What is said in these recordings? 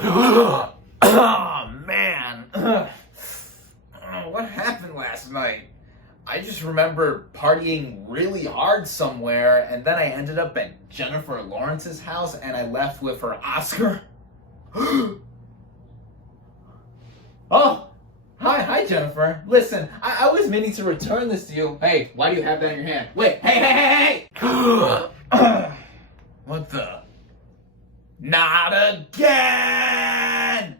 Oh, man. What happened last night? I just remember partying really hard somewhere, and then I ended up at Jennifer Lawrence's house, and I left with her Oscar. Oh, hi, Jennifer. Listen, I was meaning to return this to you. Hey, why do you have that in your hand? Wait, hey! What the? Not again!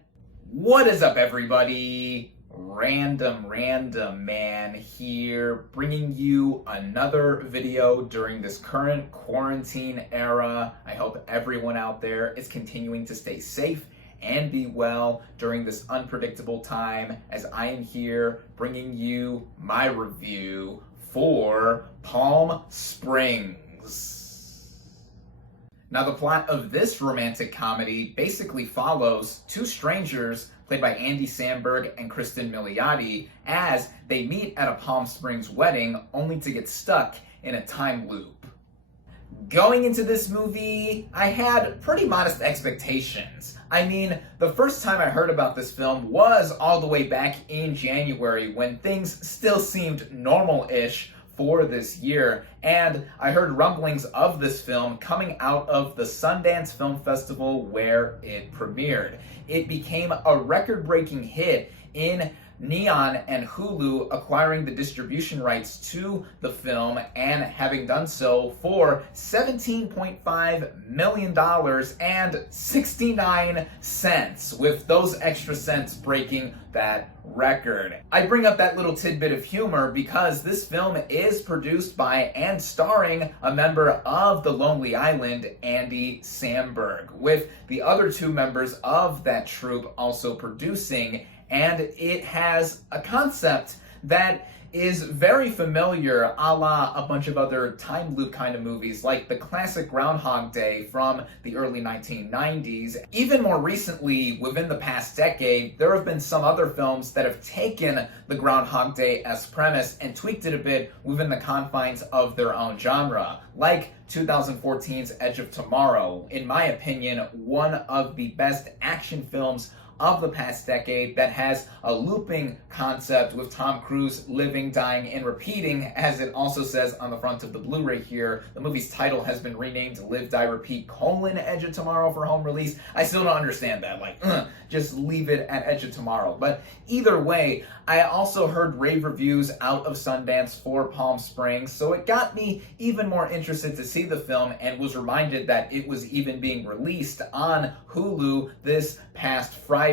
What is up, everybody? Random man here, bringing you another video during this current quarantine era. I hope everyone out there is continuing to stay safe and be well during this unpredictable time, as I am here bringing you my review for Palm Springs. Now, the plot of this romantic comedy basically follows two strangers played by Andy Samberg and Kristen Milioti as they meet at a Palm Springs wedding only to get stuck in a time loop. Going into this movie, I had pretty modest expectations. I mean, the first time I heard about this film was all the way back in January when things still seemed normal-ish for this year, and I heard rumblings of this film coming out of the Sundance Film Festival where it premiered. It became a record-breaking hit in Neon and Hulu, acquiring the distribution rights to the film and having done so for $17.5 million and 69 cents, with those extra cents breaking that record. I bring up that little tidbit of humor because this film is produced by and starring a member of the Lonely Island, Andy Samberg, with the other two members of that troupe also producing, and it has a concept that is very familiar, a la a bunch of other time loop kind of movies, like the classic Groundhog Day from the early 1990s. Even more recently, within the past decade, there have been some other films that have taken the Groundhog Day-esque premise and tweaked it a bit within the confines of their own genre, like 2014's Edge of Tomorrow, in my opinion, one of the best action films of the past decade that has a looping concept with Tom Cruise living, dying, and repeating, as it also says on the front of the Blu-ray here. The movie's title has been renamed to Live, Die, Repeat, Edge of Tomorrow for home release. I still don't understand that. Just leave it at Edge of Tomorrow. But either way, I also heard rave reviews out of Sundance for Palm Springs, so it got me even more interested to see the film and was reminded that it was even being released on Hulu this past Friday.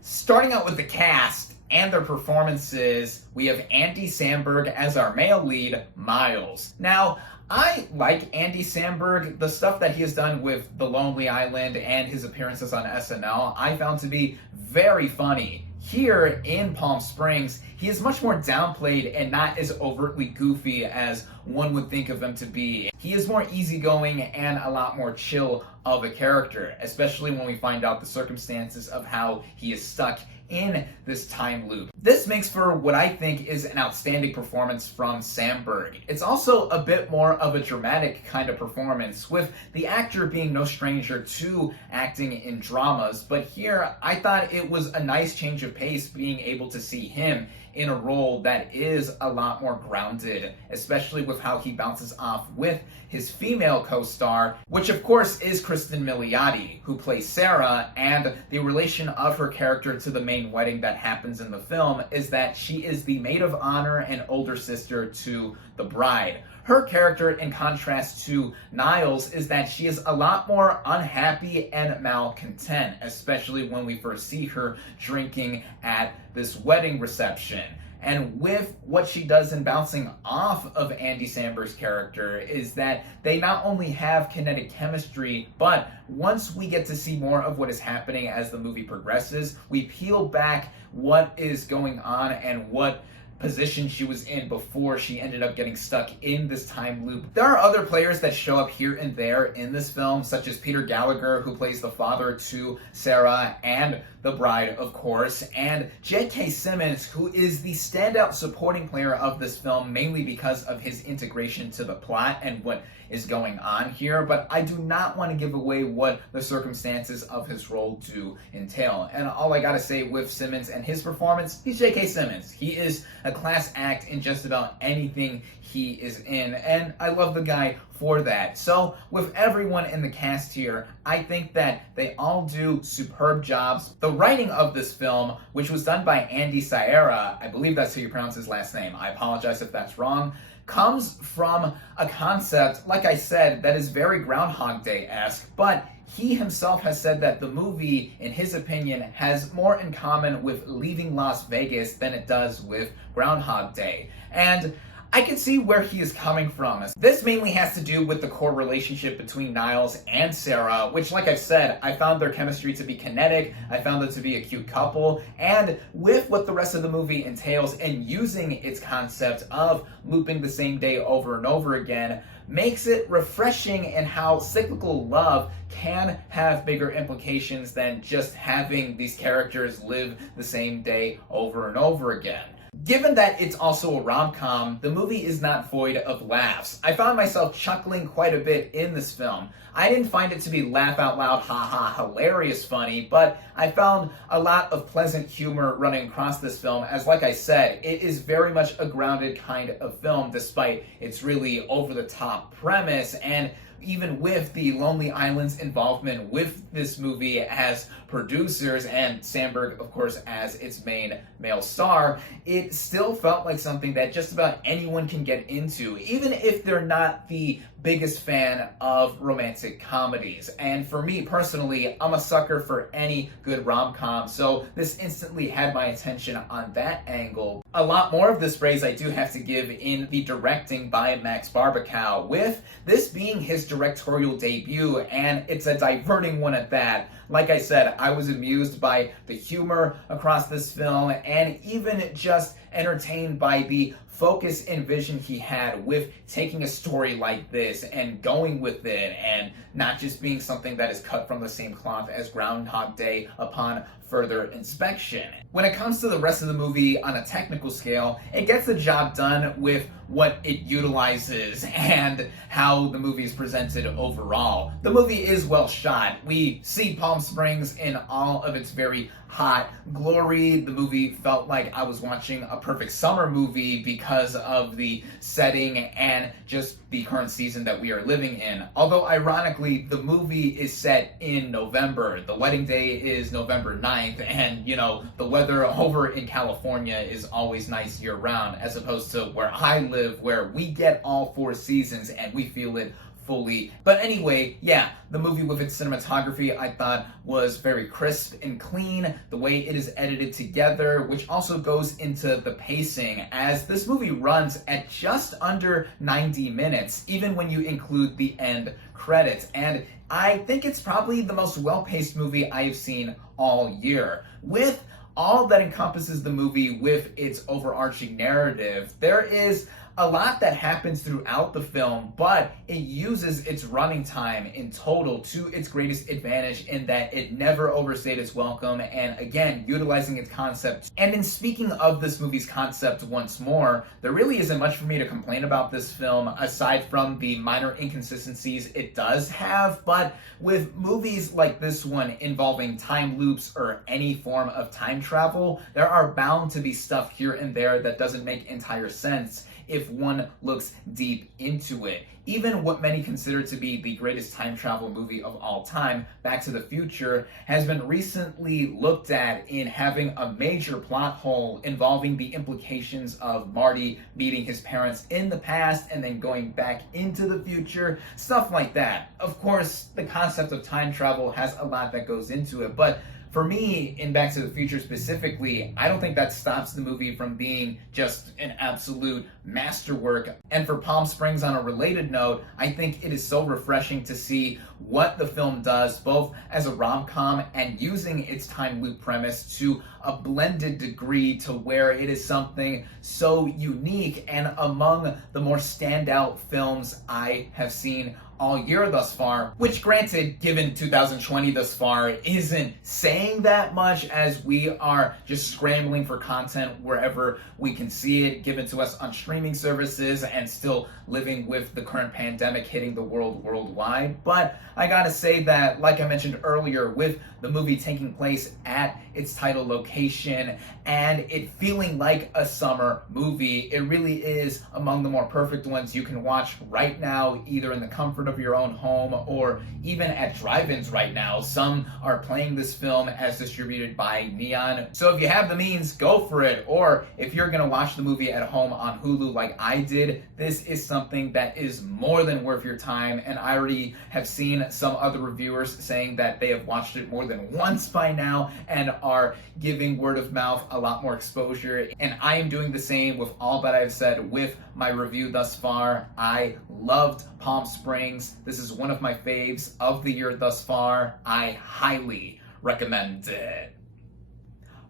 Starting out with the cast and their performances, we have Andy Samberg as our male lead, Miles. Now, I like Andy Samberg. The stuff that he has done with The Lonely Island and his appearances on SNL, I found to be very funny. Here in Palm Springs, he is much more downplayed and not as overtly goofy as one would think of him to be. He is more easygoing and a lot more chill of a character, especially when we find out the circumstances of how he is stuck in this time loop. This makes for what I think is an outstanding performance from Samberg. It's also a bit more of a dramatic kind of performance, with the actor being no stranger to acting in dramas, but here I thought it was a nice change of pace being able to see him in a role that is a lot more grounded, especially with how he bounces off with his female co-star, which of course is Kristen Milioti, who plays Sarah, and the relation of her character to the main wedding that happens in the film is that she is the maid of honor and older sister to the bride. Her character, in contrast to Niles, is that she is a lot more unhappy and malcontent, especially when we first see her drinking at this wedding reception. And with what she does in bouncing off of Andy Samberg's character is that they not only have kinetic chemistry, but once we get to see more of what is happening as the movie progresses, we peel back what is going on and what position she was in before she ended up getting stuck in this time loop. There are other players that show up here and there in this film, such as Peter Gallagher, who plays the father to Sarah and the bride, of course, and J.K. Simmons, who is the standout supporting player of this film, mainly because of his integration to the plot and what is going on here, but I do not want to give away what the circumstances of his role do entail. And all I gotta say with Simmons and his performance, he's J.K. Simmons. He is a class act in just about anything he is in, and I love the guy for that. So with everyone in the cast here, I think that they all do superb jobs. The writing of this film, which was done by Andy Sierra, I believe that's how you pronounce his last name, I apologize if that's wrong, comes from a concept, like I said, that is very Groundhog Day-esque, but he himself has said that the movie, in his opinion, has more in common with Leaving Las Vegas than it does with Groundhog Day. And I can see where he is coming from. This mainly has to do with the core relationship between Niles and Sarah, which, like I've said, I found their chemistry to be kinetic, I found them to be a cute couple, and with what the rest of the movie entails and using its concept of looping the same day over and over again, makes it refreshing in how cyclical love can have bigger implications than just having these characters live the same day over and over again. Given that it's also a rom-com, the movie is not void of laughs. I found myself chuckling quite a bit in this film. I didn't find it to be laugh out loud, haha, hilarious funny, but I found a lot of pleasant humor running across this film, as like I said, it is very much a grounded kind of film despite its really over-the-top premise, and even with the Lonely Island's involvement with this movie as producers and Sandberg, of course, as its main male star, it still felt like something that just about anyone can get into, even if they're not the biggest fan of romantic comedies. And for me personally, I'm a sucker for any good rom-com, so this instantly had my attention on that angle. A lot more of this praise I do have to give in the directing by Max Barbakow, with this being his directorial debut, and it's a diverting one at that. Like I said, I was amused by the humor across this film, and even just entertained by the focus and vision he had with taking a story like this and going with it, and not just being something that is cut from the same cloth as Groundhog Day upon further inspection. When it comes to the rest of the movie on a technical scale, it gets the job done with what it utilizes and how the movie is presented overall. The movie is well shot. We see Palm Springs in all of its very hot glory. The movie felt like I was watching a perfect summer movie because of the setting and just the current season that we are living in. Although ironically, the movie is set in November. The wedding day is November 9th, and you know, the weather over in California is always nice year round, as opposed to where I live, where we get all 4 seasons and we feel it fully. But anyway, yeah, the movie with its cinematography I thought was very crisp and clean, the way it is edited together, which also goes into the pacing, as this movie runs at just under 90 minutes, even when you include the end credits. And I think it's probably the most well-paced movie I have seen all year. With all that encompasses the movie with its overarching narrative, there is a lot that happens throughout the film, but it uses its running time in total to its greatest advantage in that it never overstayed its welcome, and again, utilizing its concept. And in speaking of this movie's concept once more, there really isn't much for me to complain about this film aside from the minor inconsistencies it does have, but with movies like this one involving time loops or any form of time travel, there are bound to be stuff here and there that doesn't make entire sense if one looks deep into it. Even what many consider to be the greatest time travel movie of all time, Back to the Future, has been recently looked at in having a major plot hole involving the implications of Marty meeting his parents in the past and then going back into the future, stuff like that. Of course, the concept of time travel has a lot that goes into it, but for me, in Back to the Future specifically, I don't think that stops the movie from being just an absolute masterwork. And for Palm Springs, on a related lighthearted note, I think it is so refreshing to see what the film does, both as a rom-com and using its time loop premise to a blended degree to where it is something so unique and among the more standout films I have seen all year thus far, which granted, given 2020 thus far, isn't saying that much as we are just scrambling for content wherever we can see it given to us on streaming services and still living with the current pandemic hitting the world worldwide. But I gotta say that, like I mentioned earlier, with the movie taking place at its title location and it feeling like a summer movie, it really is among the more perfect ones you can watch right now, either in the comfort of your own home or even at drive-ins right now. Some are playing this film as distributed by Neon. So if you have the means, go for it. Or if you're gonna watch the movie at home on Hulu like I did, this is something that is more than worth your time. And I already have seen some other reviewers saying that they have watched it more than once by now and are giving word of mouth a lot more exposure. And I am doing the same with all that I've said with my review thus far. I loved Palm Springs. This is one of my faves of the year thus far. I highly recommend it.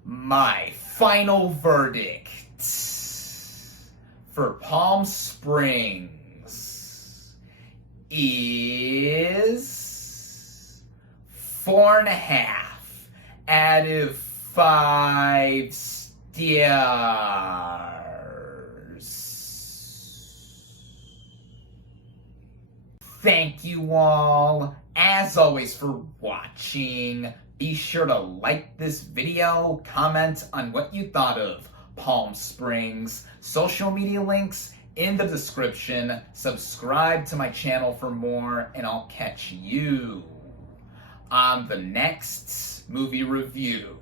My final verdict for Palm Springs is 4.5 out of 5 stars. Thank you all, as always, for watching. Be sure to like this video, comment on what you thought of Palm Springs, social media links in the description, subscribe to my channel for more, and I'll catch you on the next movie review.